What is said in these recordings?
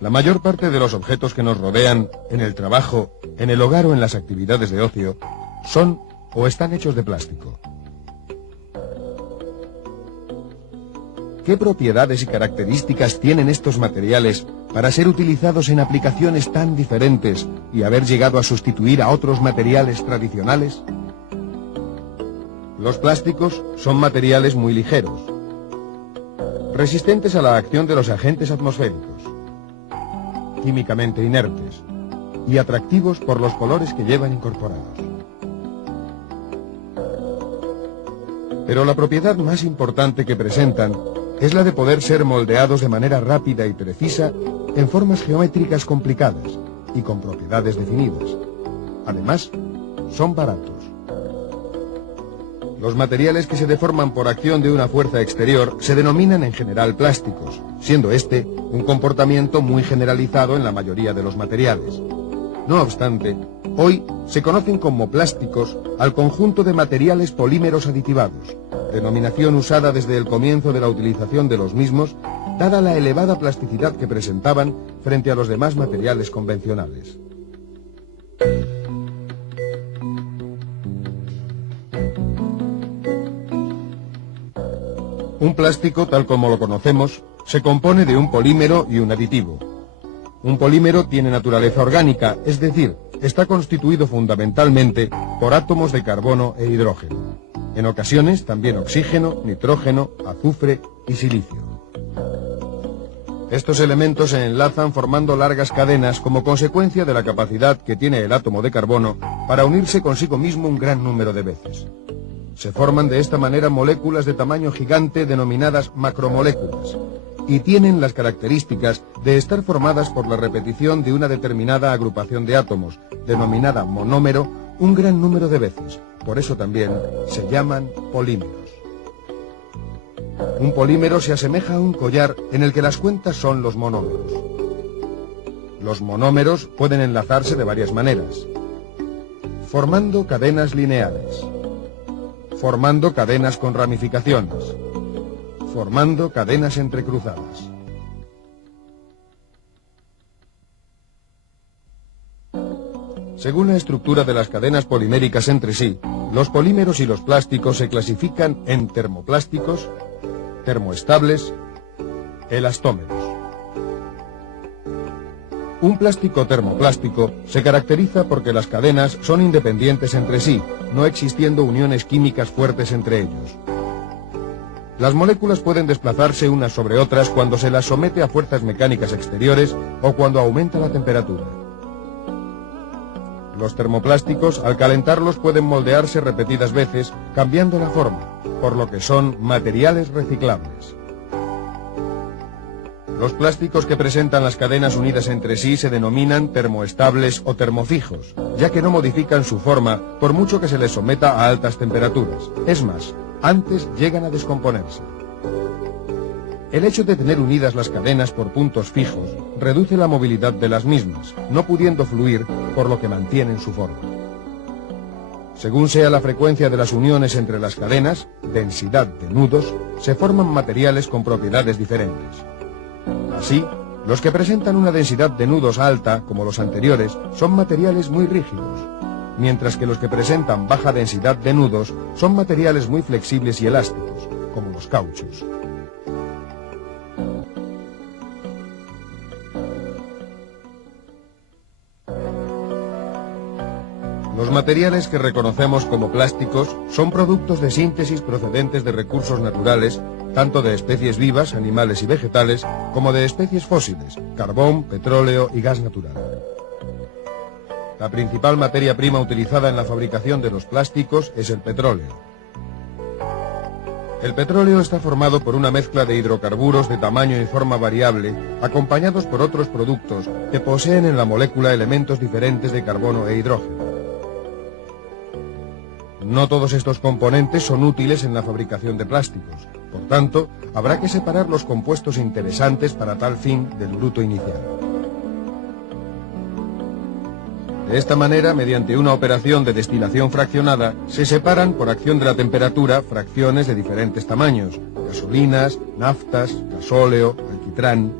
La mayor parte de los objetos que nos rodean, en el trabajo, en el hogar o en las actividades de ocio, son o están hechos de plástico. ¿Qué propiedades y características tienen estos materiales para ser utilizados en aplicaciones tan diferentes y haber llegado a sustituir a otros materiales tradicionales? Los plásticos son materiales muy ligeros, resistentes a la acción de los agentes atmosféricos, químicamente inertes y atractivos por los colores que llevan incorporados. Pero la propiedad más importante que presentan es la de poder ser moldeados de manera rápida y precisa en formas geométricas complicadas y con propiedades definidas. Además, son baratos. Los materiales que se deforman por acción de una fuerza exterior se denominan en general plásticos, siendo este un comportamiento muy generalizado en la mayoría de los materiales. No obstante, hoy se conocen como plásticos al conjunto de materiales polímeros aditivados, denominación usada desde el comienzo de la utilización de los mismos, dada la elevada plasticidad que presentaban frente a los demás materiales convencionales. Un plástico, tal como lo conocemos, se compone de un polímero y un aditivo. Un polímero tiene naturaleza orgánica, es decir, está constituido fundamentalmente por átomos de carbono e hidrógeno. En ocasiones también oxígeno, nitrógeno, azufre y silicio. Estos elementos se enlazan formando largas cadenas como consecuencia de la capacidad que tiene el átomo de carbono para unirse consigo mismo un gran número de veces. Se forman de esta manera moléculas de tamaño gigante denominadas macromoléculas y tienen las características de estar formadas por la repetición de una determinada agrupación de átomos, denominada monómero, un gran número de veces. Por eso también se llaman polímeros. Un polímero se asemeja a un collar en el que las cuentas son los monómeros. Los monómeros pueden enlazarse de varias maneras, formando cadenas lineales, formando cadenas con ramificaciones, formando cadenas entrecruzadas. Según la estructura de las cadenas poliméricas entre sí, los polímeros y los plásticos se clasifican en termoplásticos, termoestables, elastómeros. Un plástico termoplástico se caracteriza porque las cadenas son independientes entre sí, no existiendo uniones químicas fuertes entre ellos. Las moléculas pueden desplazarse unas sobre otras cuando se las somete a fuerzas mecánicas exteriores o cuando aumenta la temperatura. Los termoplásticos, al calentarlos, pueden moldearse repetidas veces, cambiando la forma, por lo que son materiales reciclables. Los plásticos que presentan las cadenas unidas entre sí se denominan termoestables o termofijos, ya que no modifican su forma por mucho que se les someta a altas temperaturas. Es más, antes llegan a descomponerse. El hecho de tener unidas las cadenas por puntos fijos reduce la movilidad de las mismas, no pudiendo fluir, por lo que mantienen su forma. Según sea la frecuencia de las uniones entre las cadenas, densidad de nudos, se forman materiales con propiedades diferentes. Así, los que presentan una densidad de nudos alta, como los anteriores, son materiales muy rígidos, mientras que los que presentan baja densidad de nudos son materiales muy flexibles y elásticos, como los cauchos. Los materiales que reconocemos como plásticos son productos de síntesis procedentes de recursos naturales, tanto de especies vivas, animales y vegetales, como de especies fósiles, carbón, petróleo y gas natural. La principal materia prima utilizada en la fabricación de los plásticos es el petróleo. El petróleo está formado por una mezcla de hidrocarburos de tamaño y forma variable, acompañados por otros productos que poseen en la molécula elementos diferentes de carbono e hidrógeno. No todos estos componentes son útiles en la fabricación de plásticos. Por tanto, habrá que separar los compuestos interesantes para tal fin del bruto inicial. De esta manera, mediante una operación de destilación fraccionada, se separan por acción de la temperatura fracciones de diferentes tamaños: gasolinas, naftas, gasóleo, alquitrán.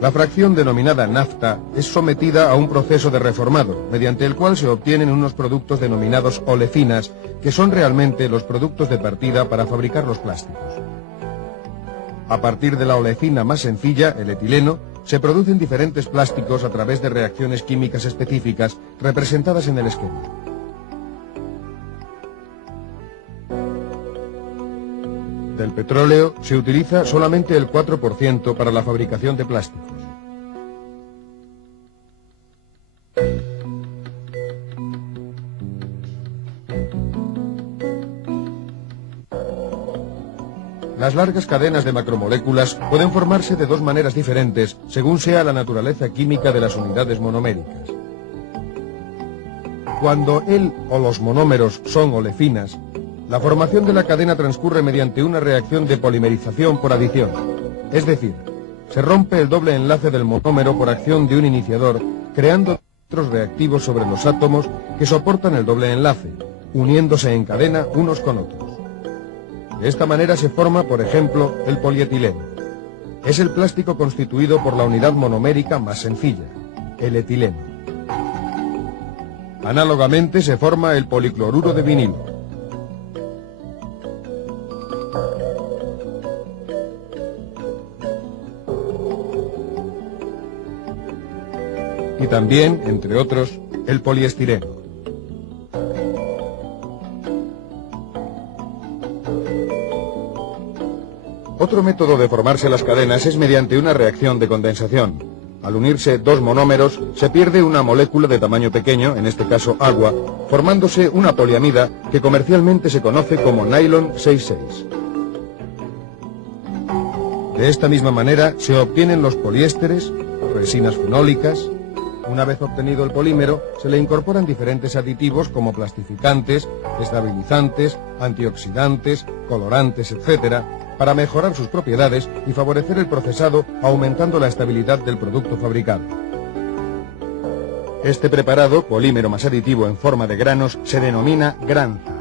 La fracción denominada nafta es sometida a un proceso de reformado, mediante el cual se obtienen unos productos denominados olefinas, que son realmente los productos de partida para fabricar los plásticos. A partir de la olefina más sencilla, el etileno, se producen diferentes plásticos a través de reacciones químicas específicas representadas en el esquema. Del petróleo se utiliza solamente el 4% para la fabricación de plásticos. Las largas cadenas de macromoléculas pueden formarse de dos maneras diferentes según sea la naturaleza química de las unidades monoméricas. Cuando el o los monómeros son olefinas, la formación de la cadena transcurre mediante una reacción de polimerización por adición, es decir, se rompe el doble enlace del monómero por acción de un iniciador, creando otros reactivos sobre los átomos que soportan el doble enlace, uniéndose en cadena unos con otros. De esta manera se forma, por ejemplo, el polietileno. Es el plástico constituido por la unidad monomérica más sencilla, el etileno. Análogamente se forma el policloruro de vinilo. Y también, entre otros, el poliestireno. Otro método de formarse las cadenas es mediante una reacción de condensación. Al unirse dos monómeros, se pierde una molécula de tamaño pequeño, en este caso agua, formándose una poliamida que comercialmente se conoce como nylon 6,6. De esta misma manera se obtienen los poliésteres, resinas fenólicas. Una vez obtenido el polímero, se le incorporan diferentes aditivos como plastificantes, estabilizantes, antioxidantes, colorantes, etc., para mejorar sus propiedades y favorecer el procesado, aumentando la estabilidad del producto fabricado. Este preparado, polímero más aditivo en forma de granos, se denomina granza.